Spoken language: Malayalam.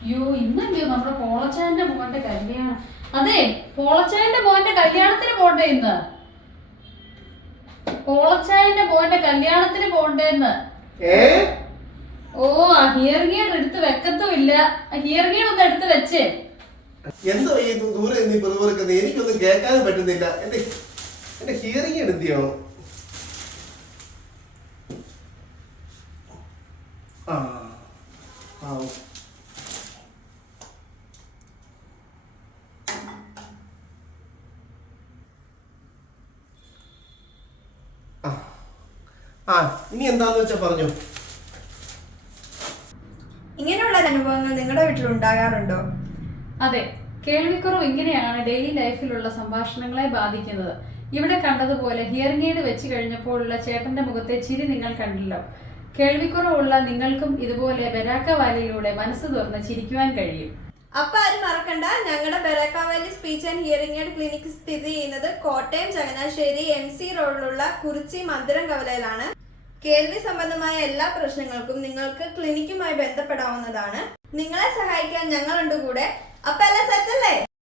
അയ്യോ ഇന്നല്ലയോ നമ്മുടെ പോളച്ചാന്റെ മോന്റെ കല്യാണം. അതെ പോളച്ചായന്റെ മോന്റെ കല്യാണത്തിന് പോണ്ടേ ഇന്ന്? പോളച്ചായന്റെ മോന്റെ കല്യാണത്തിന് പോണ്ടേന്ന് ഓ ആ ഹിയറിംഗ് എയ്ഡ് എടുത്ത് വെക്കത്തും ഇല്ല ഹിയർ ഗിയർ ഒന്ന് എടുത്ത് വെച്ചേ. എന്തോ ഈ ദൂരെ നീ പെറുപെറുക്കുന്നത് എനിക്കൊന്നും കേൾക്കാനും പറ്റുന്നില്ല. എന്റെ എന്റെ ഹിയറിംഗ് എടുത്തിയോ ആ ആ. ആ ഇനി എന്താന്ന് വെച്ചാ പറഞ്ഞു. ഇങ്ങനെയുള്ള അനുഭവങ്ങൾ നിങ്ങളുടെ വീട്ടിൽ ഉണ്ടാകാറുണ്ടോ? അതെ കേൾവിക്കുറവ് ഇങ്ങനെയാണ് ഡെയിലി ലൈഫിലുള്ള സംഭാഷണങ്ങളെ ബാധിക്കുന്നത്. ഇവിടെ കണ്ടതുപോലെ ഹിയറിംഗ് എയ്ഡ് വെച്ച് കഴിഞ്ഞപ്പോഴുള്ള ചേട്ടന്റെ മുഖത്തെ ചിരി നിങ്ങൾ കണ്ടല്ലോ. കേൾവിക്കുറവുള്ള നിങ്ങൾക്കും ഇതുപോലെ ബെരാക്ക വാലിയിലൂടെ മനസ്സ് തുറന്ന് ചിരിക്കുവാൻ കഴിയും. അപ്പൊ ആരും മറക്കണ്ട ഞങ്ങളുടെ Beracah valley speech and hearing aid clinic സ്ഥിതി ചെയ്യുന്നത് കോട്ടയം ചങ്ങനാശ്ശേരി എം സി റോഡിലുള്ള കുറിച്ചി മന്ദിരം കവലയിലാണ്. കേൾവി സംബന്ധമായ എല്ലാ പ്രശ്നങ്ങൾക്കും നിങ്ങൾക്ക് ക്ലിനിക്കുമായി ബന്ധപ്പെടാവുന്നതാണ്. നിങ്ങളെ സഹായിക്കാൻ ഞങ്ങളുണ്ട് കൂടെ. അപ്പൊ എല്ലാം സെറ്റല്ലേ?